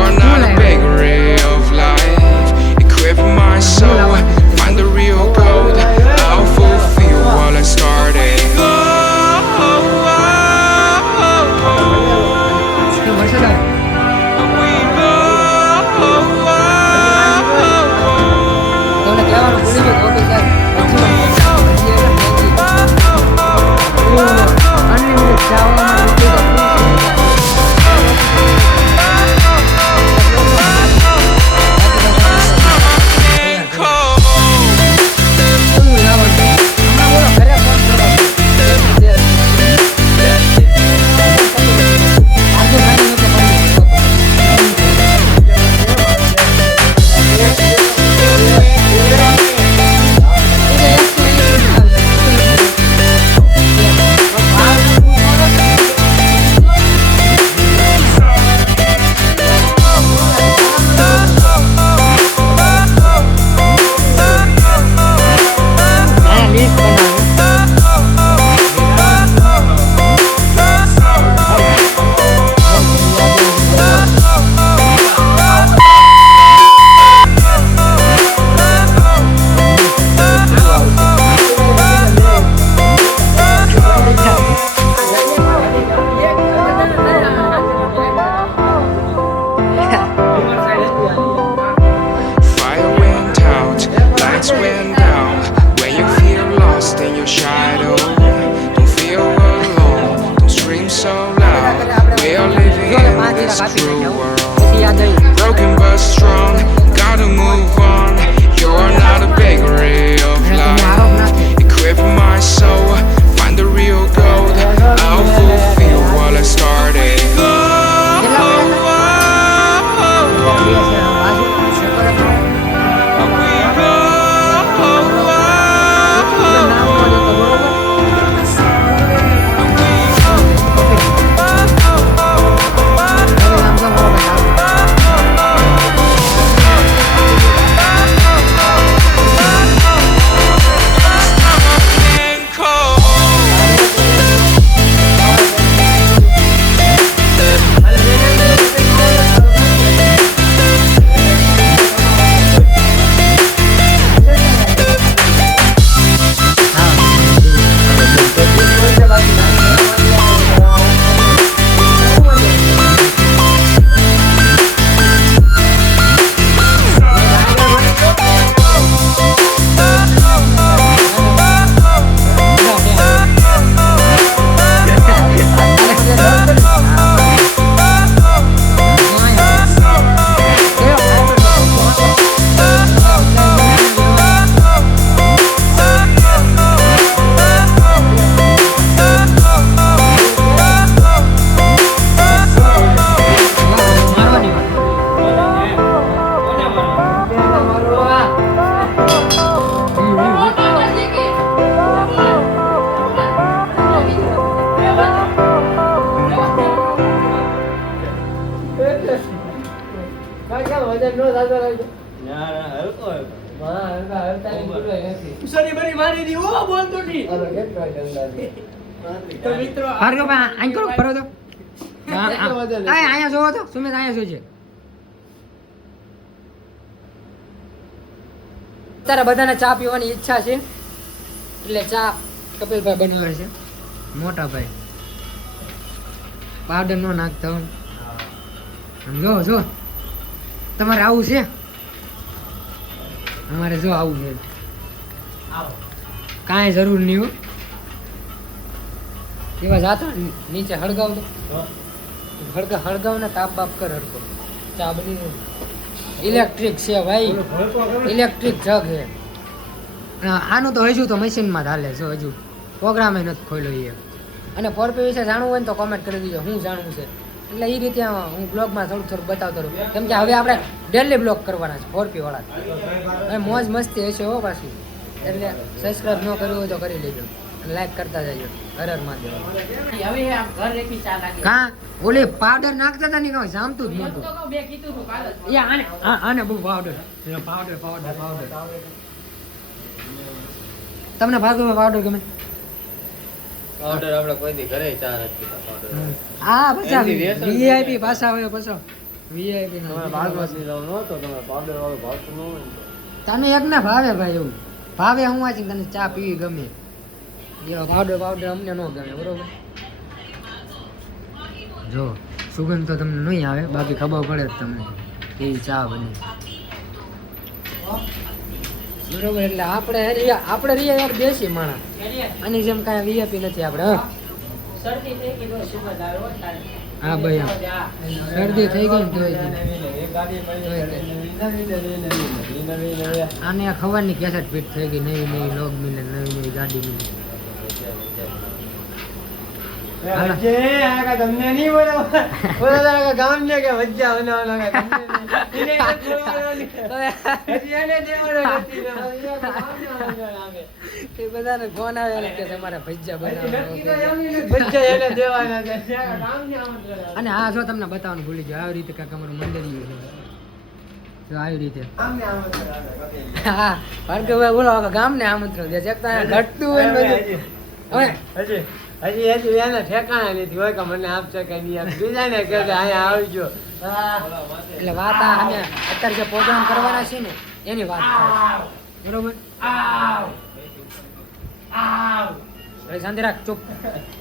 You're not a bakery of life. Equip my soul, find the real gold. I'll fulfill what I started. અહીંયા જોવો તો. સુમિત અહીંયા જોજે. તારા બધાને ચા પીવાની ઈચ્છા છે? એટલે ચા કપિલભાઈ બનાવે છે. મોટા ભાઈ. પાવડર નો નાખતા સમજો જો જો તમારે આવું છે? અમારે જો આવું છે. કાંઈ જરૂર નહીં હોય એવા જાતા? નીચે હળગાવ તો હળગા હળગાવ ને તાપ બાપ કર હળગો. ચા બની ઇલેક્ટ્રિક છે ભાઈ. ઇલેક્ટ્રિક જગ છે. આનું તો હજુ તો મશીનમાં ચાલે છે હજુ. પ્રોગ્રામે નથી ખોલ્યો એ. અને ફોર પે વિશે જાણવું હોય ને તો કોમેન્ટ કરી દીજો. હું જાણવું છે? એટલે એ રીતે હું બ્લોગમાં થોડું થોડું બતાવતો રહું કેમ કે હવે આપણે ડેલી બ્લોગ કરવાના છે ફોર પી વાળા. હવે મોજ મસ્તી હશે હો પાછી. એટલે સબસ્ક્રાઈબ ન કરવું હોય તો કરી લેજો. અને લાઈક કરતા જજો. હર હર મહાદેવ. હવે આમ ઘર રેખી ચા લાગે. કા? ઓલી પાવડર નાખતા હતા ને કઈ? જામતું જ નહોતું. તો બે કીધું તું કાલ એ આને આને બહુ પાવડર પાવડર પાવડર પાવડર તમને ભાગમાં પાવડર ગમે? પાવડર આપણે કોઈ દી ઘરે ચા નથી પાવડર હા પાછા. વીઆઈપી પાછા આવ્યો પાછો વીઆઈપી જવાનું નહોતું, તમારે પાવડર વાળું ભાવતું ન હોય ને તને એક ને ભાવે ભાઈ એવું. ભાવે હું વાંચી તને ચા પીવી ગમે. જેવા પાવડર પાવડર અમને ન ગમે બરોબર? જો સુગંધ તો તમને નહીં આવે બાકી ખબર પડે જ તમને કેવી ચા બની. બરોબર એટલે આપણે રિયા આપણે રિયા યાર દેશી માણસ અને આની જેમ કાંઈ વીઆઈપી નથી આપણે હા હો ભાઈ શરદી થઈ ગઈ ને નવી. આને આ ખબરની કેસેટ ફિટ થઈ ગઈ નવી નવી લોગ મિલે નવી નવી ગાડી મિલે દેવાનો નથી. ને પછી આ ગામને આવવાનો લાગે. એ બધાને ફોન આવે કે તમારે નથી. વચ્ચે એને દેવાના છે. અને હા જો તમને બતાવવાનું ભૂલી ગયો આવી રીતે કાંઈક અમારું મંદિર આવી રીતે. હા ભાર્ગવભાઈ બોલો ગામને આમંત્રણ દે છે. ઘટતું હોય હવે હજી. હજી હજી એને ઠેકાણા નથી હોય કે મને આપશે કે નહીં આપશે બીજાને કહે કે અહીંયા આવજો. હા. એટલે વાત આ અમે અત્યારે જે પ્રોગ્રામ કરવાના છે ને એની વાત બરોબર? આવ. આવ. શાંતિ રાખ ચૂપ.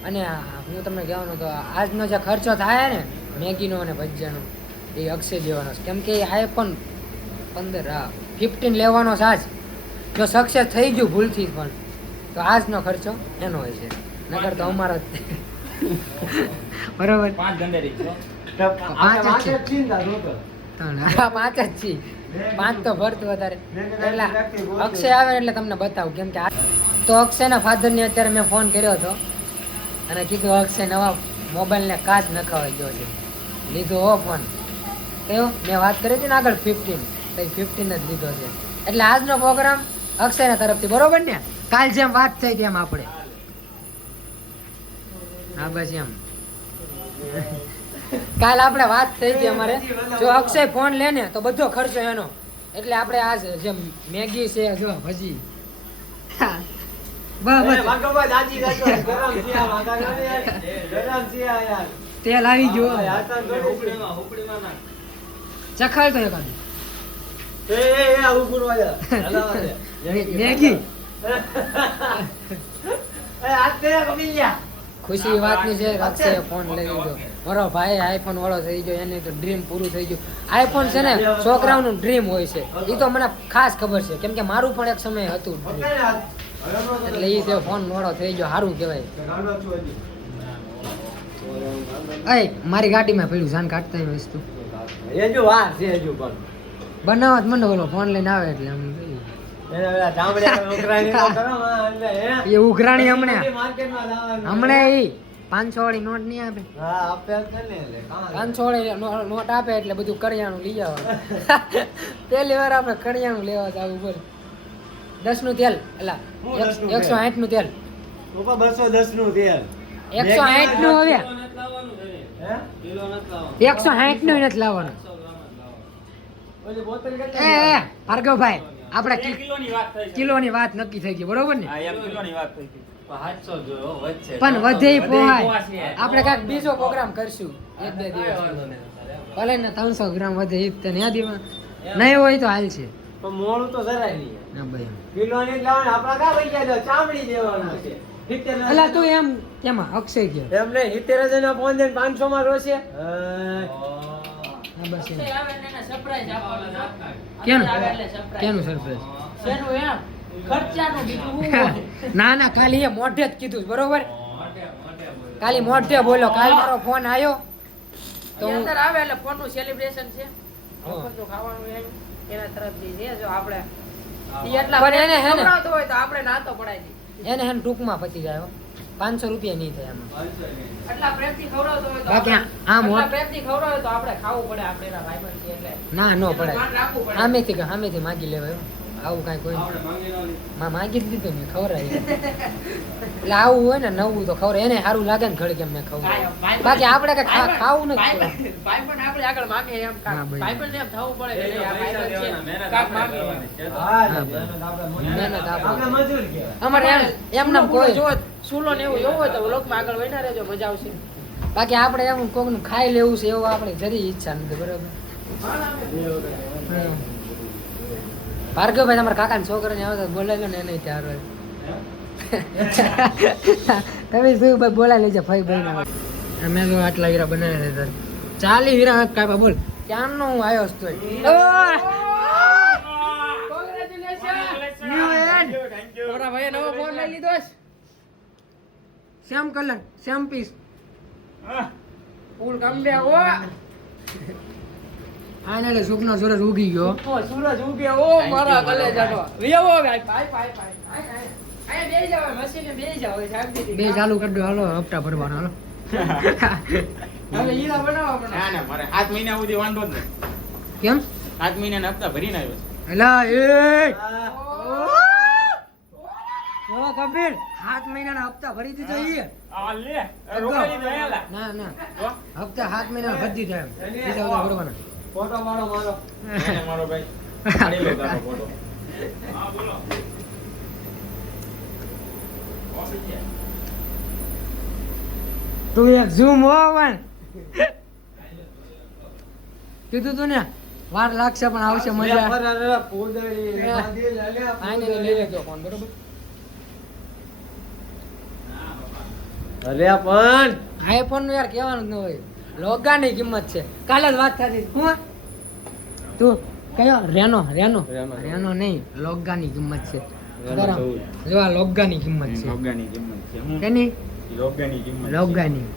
અને આ હું તમને કહેવાનું તો આજનો જે ખર્ચો થાય ને મેગીનો અને ભજીયાનો એ અક્ષય દેવાનો છે. કેમ કે પણ પંદર હા ફિફ્ટીન લેવાનો છે આજ. જો સક્સેસ થઈ ગયું ભૂલથી પણ તો આજનો ખર્ચો એનો હોય છે. નકર તો અમારો જ બરોબર. તો પાંચ જ પાંચ જ છીએ. પાંચ તો ભરતું વધારે. એટલે અક્ષય આવે એટલે તમને બતાવું કેમ કે આ તો અક્ષયના ફાધરને અત્યારે મેં ફોન કર્યો હતો. અને કીધું અક્ષય નવા મોબાઈલને કાચ નખાવાઈ ગયો છે. લીધો હો ફોન કયો મેં વાત કરી હતી ને આગળ ફિફ્ટીન તો ફિફ્ટીન જ લીધો છે. એટલે આજનો પ્રોગ્રામ અક્ષયના તરફથી બરોબર ને? કાલ જેમ વાત થઈ તેમ આપણે. હા બસ એમ. કાલ આપણે વાત થઈ હતી અમારે. જો અક્ષય ફોન લે ને તો બધો ખર્ચો એનો. એટલે આપણે આ જે મેગી છે જો ભજી. તેલ આવી ગયો. ચખાડ તો એકાદ. આ મેગી. એ, હાથ કમી ગયા. ખુશી વાતની છે કે ફોન લઈ લીધો. મારો ભાઈ આઈફોન વાળો થઈ ગયો એને તો ડ્રીમ પૂરું થઈ ગયું. આઈફોન છે ને છોકરાઓનું ડ્રીમ હોય છે. એ તો મને ખાસ ખબર છે કેમ કે મારું પણ એક સમય હતું. એટલે એ તે ફોન વાળો થઈ ગયો સારું કહેવાય. અય મારી ગાડીમાં પેલું જાન કાઢતા હોય વસ્તુ. હજુ વાર છે હજુ પણ. બનાવવા જ મંડો ફોન લઈને આવે એટલે ઉઘરાણી હમણાં. હમણાં એ પાંચસો વાળી નોટ નહીં આપે. હા, આપે જ છે ને એટલે પાંચસો વાળી નોટ આપે એટલે બધું કરિયાણું લઈ આવવાનું પહેલી વાર આપણે કરિયાણું લેવા જવું બોલ દસનું તેલ તેલ? એકસો આઠનું તેલ. બસો દસનું તેલ. એકસો આઠનું હવે. એકસો આઠનું નથી લાવવાનું. એ ભાર્ગવભાઈ. આપણે કિલોની વાત થઈ છે. કિલોની વાત નક્કી થઈ ગઈ બરોબર ને? પણ વધે પોહાય. આપણે કાંઈક બીજો પ્રોગ્રામ કરશું. એક બે દિવસ. ભલે ને ત્રણસો ગ્રામ વધે એ તને યાદ નહીં હોય તો હાલ છે. પણ મોડું તો જરાય નહીં ના ભાઈ કિલોની લાવવાનું આપણા કા ભાઈ દો ચામડી દેવાના છે. તું એમ કેમાં અક્ષય કે એમને નહીં સિત્તેર ના ફોન દે પાંચસો માં રોશે બસ. કેનું. કેનું સરપ્રાઈઝ? ના ના ખાલી એ મોઢે જ કીધું બરોબર? ખાલી મોઢે બોલો કાલ મારો ફોન આવ્યો તો અંદર આવે એટલે ફોનનું સેલિબ્રેશન છે. ખાવાનું એમ. એના તરફથી છે જો આપણે એટલા એને હે ને- હોય તો આપણે નાતો પડાય એને હે ને ટૂંકમાં પતી જાય. પાંચસો રૂપિયા નહીં થાય આમાં. ના ન પડે. કે માગી લેવાય આવું કાંઈ કોઈ માં માગી જ લીધું મેં એટલે આવું હોય ને નવું તો ખબર એને સારું લાગે ને ઘડી કેમ ને ખવું બાકી આપણે કઈ ખાવું નથી ભાઈ- ભાઈબંધ આપણે આગળ માંગે એમ. ભાઈ. એમ થવું પડે કે મહેનત કાંક આપણે એમ. એમ નામ કોઈ ચૂલો ને એવું જોવું હોય તો વ્લોગમાં આગળ વધ્યા રહેજો મજા આવશે. બાકી આપણે એમ કોકનું ખાઈ લેવું છે એવું આપણે જરી ઈચ્છા નથી બરોબર. ભાર્ગવભાઈ તમારા કાકાના છોકરાને આવે તો બોલાવી લો ને એને ત્યાર હોય. તમે શું ભાઈ બોલાવી લેજો ભાઈ ભાઈ અમે તો આટલા હીરા બનાવ્યા છે સર ચાલી હીરા કાપા બોલ. ક્યાંનો હું આવ્યો hand. તમારા નવો ફોન લઈ લીધો છે? સેમ કલર સેમ પીસ ફૂલ કમ્બે ઓ ફાઇનલી સુખનો સૂરજ ઉગી ગયો. ઓ, સૂરજ ઉગ્યો ઓ મારા કલેજાનો. વિયો ભાઈ. ભાઈ ભાઈ ભાઈ અહીંયા જાવ મશીને બે જાવ શાંતિથી બે ચાલુ કરી દો હાલો હપ્તા ભરવાનો હાલો. હવે ઈરા બનાવો ના ના મારે સાત મહિના સુધી વાંધો જ નહીં કેમ? આઠ મહિના હપ્તા ભરીને આવ્યો છે. એલા એ! ચલો કબીર સાત મહિનાના હપ્તા ભરી દીધો ઈ ના ના. હપ્તા સાત મહિના ભરી દીધા એમ. બીજા બધા ભરવાના. ફોટો મારો મારો. મારો ભાઈ. તું એક ઝૂમ હો કીધું તું ને વાર લાગશે પણ આવશે મજા. ફાઇનલી લઈ લેજો ફોન બરોબર? અરે પણ આઈફોનનું યાર કહેવાનું ન હોય. લોગાની કિંમત છે. કાલે જ વાત થતી હું તું કયો? રેનો રેનો. રેનો. નહીં લોગાની કિંમત છે. જો આ લોગાની કિંમત છે. લોગાની કિંમત છે. હું કેની? લોગાની કિંમત. લોગાની.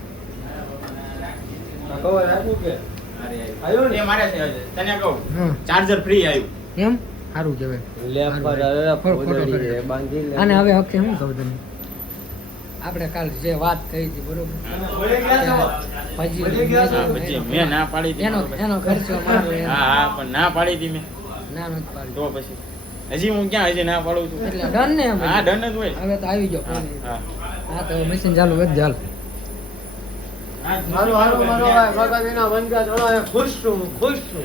કવર આપ્યું કે? આવ્યું ને? મારે તને કહું. ચાર્જર ફ્રી આવ્યું એમ? સારું કહેવાય. અને હવે હકે શું કહું તને? આપણે કાલ જે વાત કરી હતી બરોબર? ના પાડી હતી એનો એનો ખર્ચો મારો હા હા પણ ના પાડી હતી મેં. ના નથી પાડ્યો. તો પછી? હજી હું ક્યાં હજી ના પાડું છું? એટલે ડન ને હા ડન જ હોય. હવે તો આવી ગયો હા તો મશીન ચાલુ કરી ચાલ મારું હારું મારો ભાઈ ભગવતીના જોડો ખુશ છું ખુશ છું.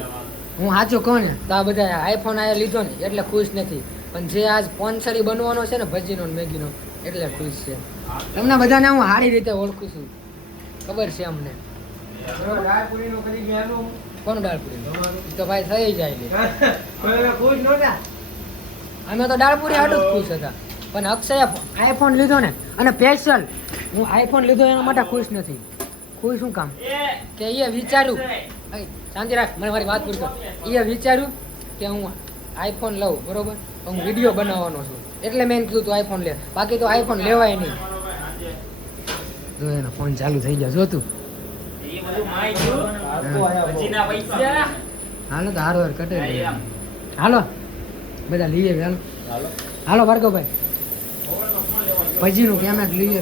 હું સાચું કહું ને તો આ બધા આઈફોન આ લીધો ને એટલે ખુશ નથી. પણ જે આજ પોન્સરી બનવાનો છે ને ભજીનો ને મેગીનો એટલે ખુશ છે. તમને બધાને હું સારી રીતે ઓળખું છું. ખબર છે અમને. કોણ દાળપુરી તો ભાઈ થઈ જાય અમે તો દાળપુરી આટલું જ ખુશ હતા. પણ અક્ષય આઈફોન લીધો ને અને સ્પેશિયલ હું આઈફોન લીધો એના માટે ખુશ નથી. ખુશ શું કામ? કે એ વિચાર્યું શાંતિ રાખ મને મારી વાત પૂરતો કર. એ વિચાર્યું કે હું આઈફોન લઉં બરોબર? હું વીડિયો બનાવવાનો છું. એટલે મેં કીધું તું આઈફોન લે. બાકી તો આઈફોન લેવાય નહીં. જો એનો ફોન ચાલુ થઈ ગયો જોતું હાલો તો હારો કટે. હાલો. બધા લઈએ હાલો હાલો ભાર્ગવભાઈ. પછીનું પેમેન્ટ લઈએ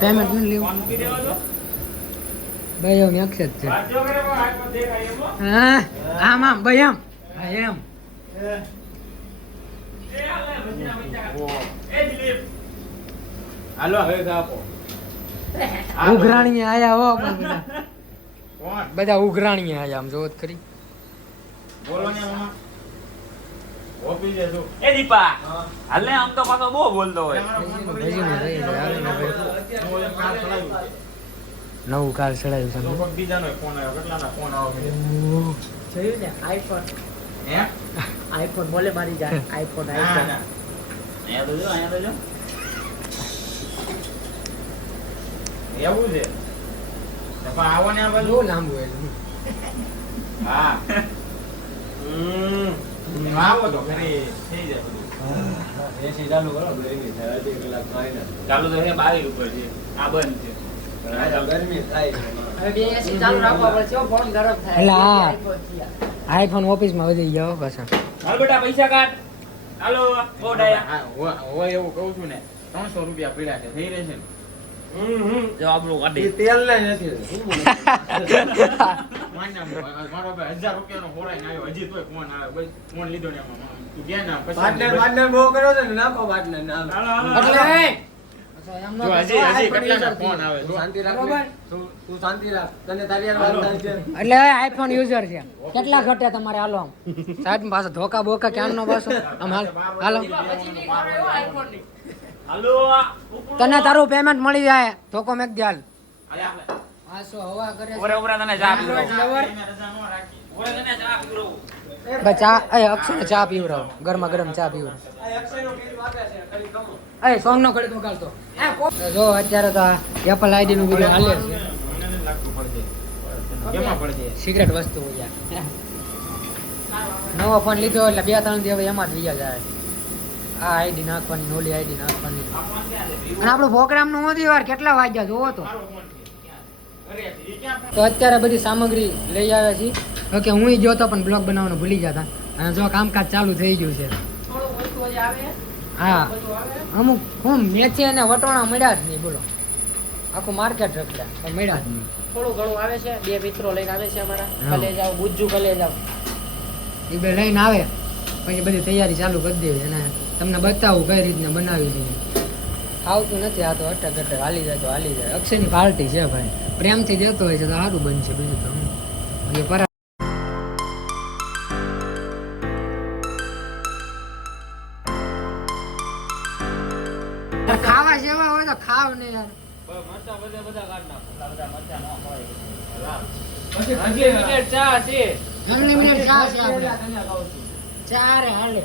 પેમેન્ટ નહીં લેવું. ભાઈ એમ અક્ષર છે. હા, આમ આમ, ભાઈ હા, એમ. હાલો હવે આપો. ઉઘરાણીએ આયા હો બધા. કોણ? બધા ઉઘરાણીએ આયા આમ જોત કરી બોલો ને મામા એ દીપા હાલે આમ તો પાછો બહુ બોલતો હોય. નવું કાર ચડાવ્યું છે બીજાનો ફોન આવ્યો. કેટલાના ફોન આવે જોયું ને આઈફોન હે? આઈફોન બોલે મારી જાય આઈફોન આઈફોન અહીંયા તો જો અહીંયા તો જો એવું છે? તો પણ આવો ને આ બહુ લાંબુ એટલે હા. હમ. આવો તો ઘરે થઈ જાય બધું. એસી ચાલુ કરો ગરમી થાય અઢી કલાક થાય ને. ચાલુ તો છે બાવીસ ઉપર છે. આ બંધ છે. ગરમી થાય છે. હવે બે એસી ચાલુ રાખવા પડશે ફોન ગરમ થાય. એટલે આ- આઈફોન ઓફિસમાં વધી ગયો પાછા. હાલ બેટા પૈસા કાઢ. હાલો બહુ ડાયા. હા, એવું કહું છું ને ત્રણસો રૂપિયા પીડા છે થઈ રહેશે ને. કાઢી. તેલ ને નથી મારો ભાઈ હજાર રૂપિયાનો ખોરાઈને આવ્યો. હજી તોય ફોન આવે. ફોન લીધો ને એમાં. તું ગયા ના પછી પાર્ટનર પાર્ટનર બહુ કર્યો છે ને નાખો પાર્ટનર ને એટલે આઈફોન યુઝર છે. કેટલા ઘટે તમારે હાલો આમ? સાહેબ પાસે ધોકા બોકા ક્યાં નો પાછો? આમ હાલ હાલો. હાલો તને તારું પેમેન્ટ મળી જાય. ધોકો મેક દે હાલ. અરે હા સો હવા કરે ઓરે ઓરે તને ચા અક્ષર ચા પીવડાવ. ગરમા ગરમ ચા પીવડાવ. એ સોંગ નો કડક વગાડતો જો અત્યારે તો એપલ આઈડી નું વિડિયો હાલે છે? સિક્રેટ વસ્તુ નવો ફોન લીધો એટલે બે ત્રણ દિવસ એમાં જ વિયા જાય. આ આઈડી નાખવાની ઓલી આઈડી નાખવાની. અને આપણું પ્રોગ્રામનું નથી વાર કેટલા વાગ્યા જોવો તો? તો અત્યારે બધી સામગ્રી લઈ આવ્યા છીએ ઓકે હું જોતો પણ બ્લોગ બનાવવાનું ભૂલી ગયા હતા. અને જો કામકાજ ચાલુ થઈ ગયું છે. હા. અમુક હું મેથી અને વટોણા મળ્યા જ નહીં બોલો. આખું માર્કેટ રખડ્યા પણ મળ્યા જ નહીં. થોડું ઘણું આવે છે બે મિત્રો લઈને આવે છે અમારા. કલે જાવ ગુજ્જુ કલે જાવ એ બે લઈને આવે પછી બધી તૈયારી ચાલુ કરી દેવી. અને તમને બતાવું કઈ રીતના બનાવી દઈએ આવતું નથી આ તો અટક અટક હાલી જાય તો હાલી જાય. અક્ષયની પાર્ટી છે ભાઈ. પ્રેમથી દેતો હોય છે તો સારું બનશે બીજું તો. એ પરા ખાવા જેવા હોય તો ખાવ ને યાર. પછી ચા ચા છે આપણે. ચારે હાલે.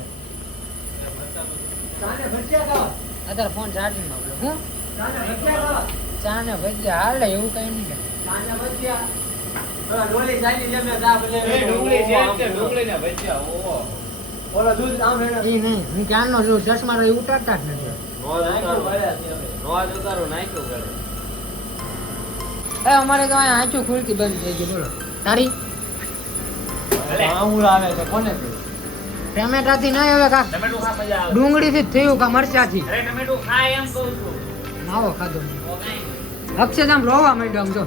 ચાને ભજીયા ખાવા? અત્યારે ફોન ચાર્જિંગમાં હું? ચા ને ભજીયા હાલે એવું કઈ નહીં ચાને ભજીયા? ઓલા ચાલી જેમ ચા છે ડુંગળી ને ભજીયા, ઓહો. ઓલા દૂધ આમ એ નહીં હું ક્યારનો જોઉં ચશ્મા તો એ ઉતારતા જ નથી. એ અમારે તો અહીંયા આંચું ખુલતી બંધ થઈ ગઈ બોલો. તારી? આંગુળ આવે છે કોને કહ્યું? ટમેટાથી નહીં હવે કા ટમેટું ખા મજા આવે. ડુંગળીથી જ થયું કા મરચાથી. અરે ટમેટું ખાય એમ કહું છું. માવો ખાધો મેં. તો કાંઈ. અક્ષય આમ રોવા માંડ્યો આમ જો.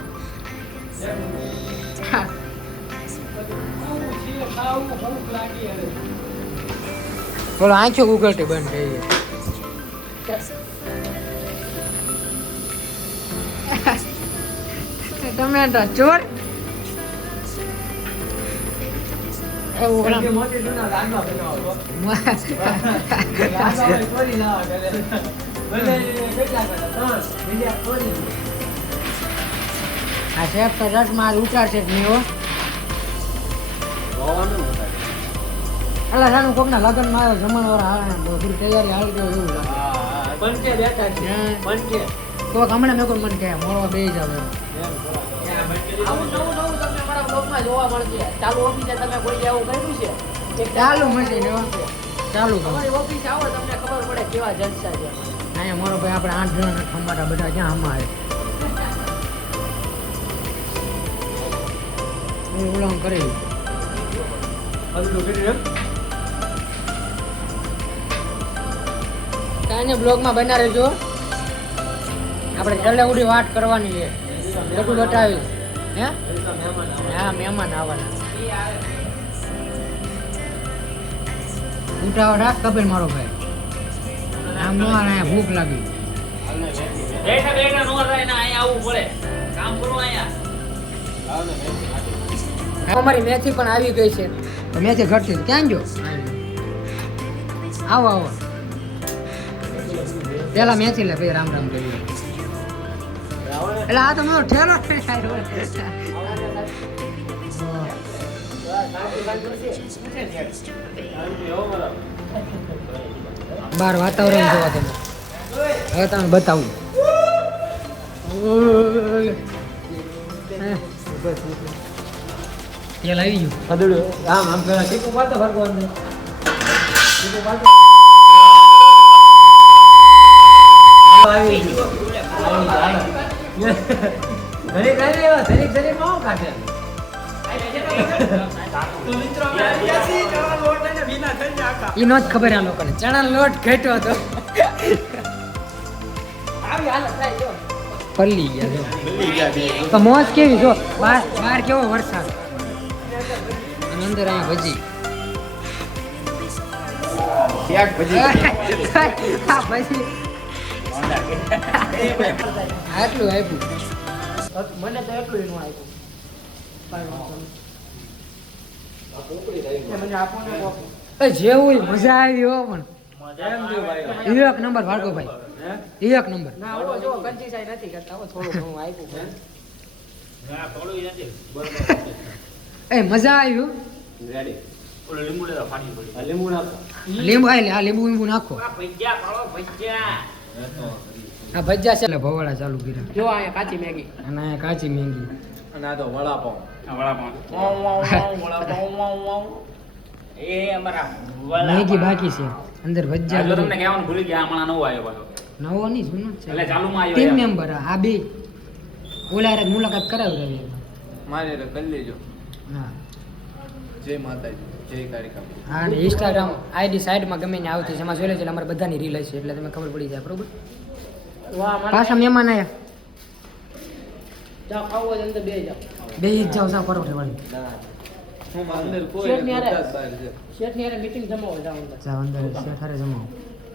બોલો આંચું ઉગલતી બંધ થઈ ગઈ. ટમેટા ચોર. આ શેફ તો રસ માર ઉતારશે જ નહીં હો અલા કોકના લગ્નમાં જમણવાર હાલે તૈયારી હાલ ગયો એવું લાગે પંચે બેઠા છે. હે. પંચે. કોક હમણાં મેં કોઈ મને કહે મોડવા બે જાવ એમ. આવું નવું નવું તમને અમારા બ્લોગમાં જોવા મળશે. ચાલુ ઓફિસે તમે કોઈ આવું કર્યું છે? ચાલુ મશીન ચાલુ કરો. ઓફિસ આવો તમને ખબર પડે કેવા જલસા છે. અહીંયા મારો ભાઈ આપણે આઠ જણા ખમાટા બધા ક્યાં અમારે ઓલા કરી કાંઈ બ્લોગમાં બના રહેજો આપણે છેલ્લે ઉડી વાત કરવાની છે. બધું બતાવીશ હે. હા મહેમાન આવવાના. ઉઠાવ રાખ કપિલ મારો ભાઈ. આમ નો અહીંયા ભૂખ લાગી. બેઠા બેઠા નો રહે ને અહીંયા આવવું પડે. કામ કરો અહીંયા. અમારી મેથી પણ આવી ગઈ છે. મેથી ઘટતી ક્યાં જો આવો આવો. પેલા મેચી લે પછી રામ રામ કરી એટલે આ તો મારો ઠેલો બાર વાતાવરણ જોવા તમે હવે તમે બતાવું તેલ આવી ગયું. આમ આમ પેલા ટીપુ પાડતો ફરકો અંદર. ટીપું પાડતો. ઈ નો જ ખબર આ લોકોને. ચણા લોટ ઘટ્યો હતો. આવી હાલત થાય જો. પલ્લી ગયા જો. બદલી ગયા બે તો મોજ કેવી જો. બહાર બહાર કેવો વરસાદ. અને અંદર ભજી. ક્યાંક ભજી આ ભજી. આટલું આપ્યું. મને તો એટલું એનું આપ્યું. એ મને. એ જેવું મજા આવી હો પણ. એક નંબર ભાર્ગવભાઈ એક નંબર. ના ઓલો જો ગંજી સાઈ નથી કરતા હો થોડું ઘણું આપ્યું હા, થોડું ઈ નથી. એ મજા આવ્યું હો. ઓલો લીંબુ લેતા લીંબુ આ આ લીંબુ લીંબુ નાખો. આ ભજીયા ભજીયા. આ ભજીયા છે એટલે ભવાડા ચાલુ કર્યા. જો અહીંયા કાચી મેગી. અને કાચી મેંગી. અને આ તો વડાપાઉં. વડાપાઉં, વાવ. એ અમારા મેગી બાકી છે. અંદર આ જો તમને કહેવાનું ભૂલી ગયા હમણાં નવો આવ્યો પાછો. નવો નહીં જૂનો જ એટલે છે ચાલુમાં આવ્યો ટીમ મેમ્બર આ બે. ઓલા હારે મુલાકાત કરાવી મારે તો કરી લેજો હા. જય માતાજી જય કારિકા હા અને ઇન્સ્ટાગ્રામ આઈડી સાઈડમાં ગમે ને આવતી છે. એમાં જોઈ લેજો એટલે અમારે બધાની રીલ છે એટલે તમને ખબર પડી જાય બરોબર? પાછા મહેમાન આયા. જાઓ ખાવું અંદર બે જાઓ. બે જ જાવ સાવ પરોઠે વાળી. હું અંદર કોઈ શેઠની હારે. પચાસ બહાર છે. શેઠની હારે meeting જમાવો જાઓ અંદર જાવ અંદર શેઠ હારે જમાવો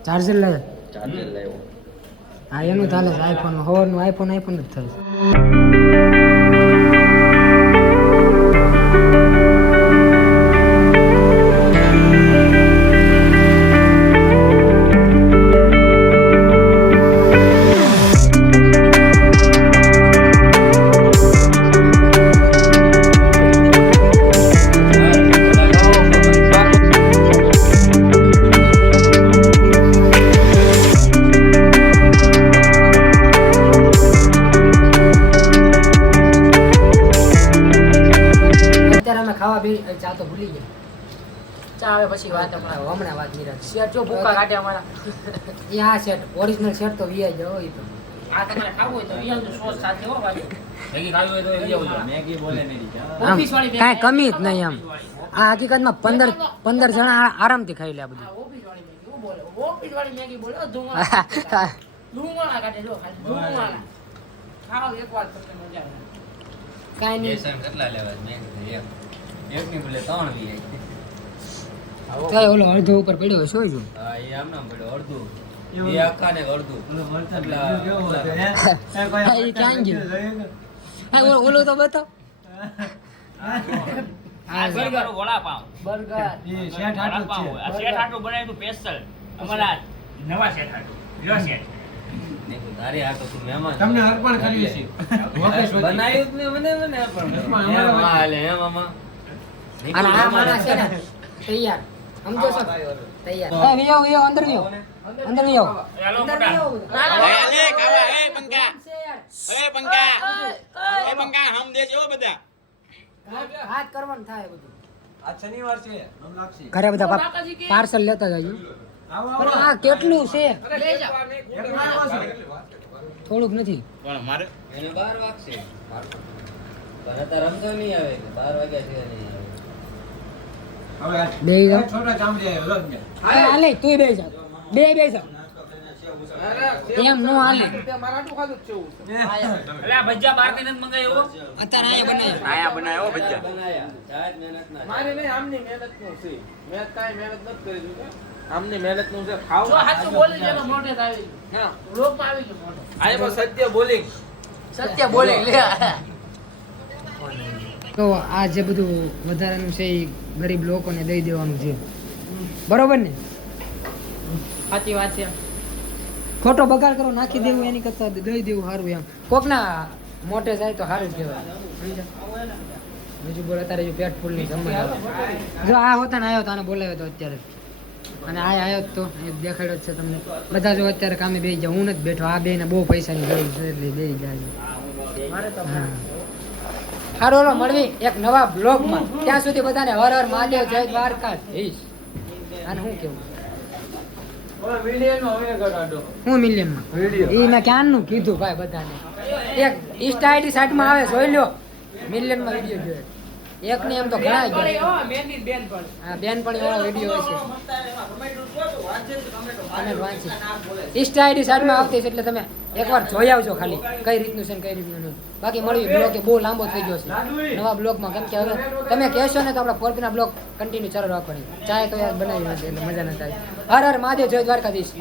ચાર્જર લાવે ચાર્જર લાવ્યો હા એનું ચાલે છે આઈફોન હવરનું આઈફોન આઈફોન જ થાય છે. ખાવા બી ચા તો ભૂલી ગયા. ચા આવે પછી વાત હમણાં હમણાં વાત નિરાશ શેઠ જો ભૂકા કાઢે અમારા. એ આ સેટ ઓરિજિનલ સેટ તો વીઆઈ જાવ એ તો. આ તમારે ખાવું હોય તો સોસ સાથે હો કાંઈ કમી જ નહીં આમ. આ હકીકતમાં પંદર પંદર જણા આ- આરામથી ખાઈ લે બધું. ઓફિસ વાળી મેગી હું બોલે? ઓફિસ વાળી મેગી બોલે? ધુમાડા ધુમાડા કાઢે જો ખાલી ધુમાડા. ખાઓ એક વાર તમને મજા આવે. કાંઈ નહીં. કેટલા લેવા મેગી એક એક ની બોલે ત્રણ વી ચાલ ઓલો અડધો ઉપર પડ્યો હોય શું છું હા એ આમ નામ પડ્યો અડધો. એ આખા ને અડધું એ ક્યાં ગયું? હા ઓલો- ઓલો તો બતાવ આ છે અમારું વડાપાઉં. બર્ગર. વડાપાઉં હોય. આ શેઠ હાટું બનાવ્યું special. અમારા નવા શેઠ હાટું. લ્યો શેઠ. તારી આ તો તું મહેમાન. તમને અર્પણ કરીએ છીએ. બનાવ્યું ને મને મને અર્પણ એમ હાલે, એમ આમાં. અને આ માણસ છે ને. તૈયાર. સમજો છો? તૈયાર. હા વિયો વિયો અંદર વિયો અંદર વિયો એ હાલો મોટા. હાથ કરવાનું થાય બધું. આ શનિવાર છે આમ લાગશે ઘરે બધા પાર્સલ લેતા જજો. આવો આ કેટલું છે. થોડુંક નથી. એને બાર વાગશે. પણ અત્યારે રમતો નહીં આવે કે બાર વાગ્યા સુધી નહીં આવે. હવે આ બે હાલે તું બે જા બે બે જા એમ નો હાલે. ભજીયા? અત્યારે બનાવ્યા આયા બનાવ્યો ભજીયા. મહેનત મારે નહીં આમની મહેનતનું છે. મેં કાંઈ મહેનત નથી કરી આમની મહેનતનું છે ખાવ. જો સાચું બોલી એનો મોઢે આવી. હા. લોકમાં આવી ગયું મોઢે. આ સત્ય બોલી સત્ય બોલે લે. તો આ જે બધું વધારાનું છે એ ગરીબ લોકોને દઈ દેવાનું છે. બરોબર ને? સાચી વાત છે. ખોટો બગાડ કરો નાખી દેવું એની કરતા દઈ દેવું સારું એમ. કોકના મોટે જાય તો સારું જ કહેવાય. બીજું બોલ અત્યારે જો પેટ ફૂલની સમજ આવે જો આ હોતા ને આવ્યો તો આને બોલાવ્યો તો અત્યારે. અને આ આવ્યો તો એ દેખાડ્યો જ છે તમને. બધા જો અત્યારે કામે બેસી જાય હું નથી બેઠો આ બે ને બહુ પૈસાની જરૂર છે એટલે બેસી જાય હા. હાલો મળવી એક નવા બ્લોગમાં. ત્યાં સુધી બધાને હર હર મહાદેવ જય દ્વારકા અને શું કેવું. હું મિલિયનમાં. એ મેં ક્યાંનું કીધું ભાઈ બધાને? એક ઇન્સ્ટા આઈડી સાઈડમાં આવે જોઈ લ્યો. મિલિયનમાં વીડિયો જોયો એક ને એમ તો ઘણા ગયા હો, બેન પણ. એવા વીડિયો હશે અને વાંચી ઇન્સ્ટા આઈડી સાઈડમાં આવતી છે એટલે તમે એકવાર જોઈ આવજો ખાલી. કઈ રીતનું છે ને કઈ રીતનું નહીં બાકી મળવી બ્લોગ એ બહુ લાંબો થઈ ગયો છે. નવા બ્લોગમાં કેમ કે હવે તમે કહેશો ને તો આપણા ફોર્થના બ્લોગ કન્ટિન્યુ ચાલુ રાખવાની. ચાય તો યાર બનાવી નથી એટલે મજા નથી આવી હર હર મહાદેવ, જય દ્વારકાધીશ.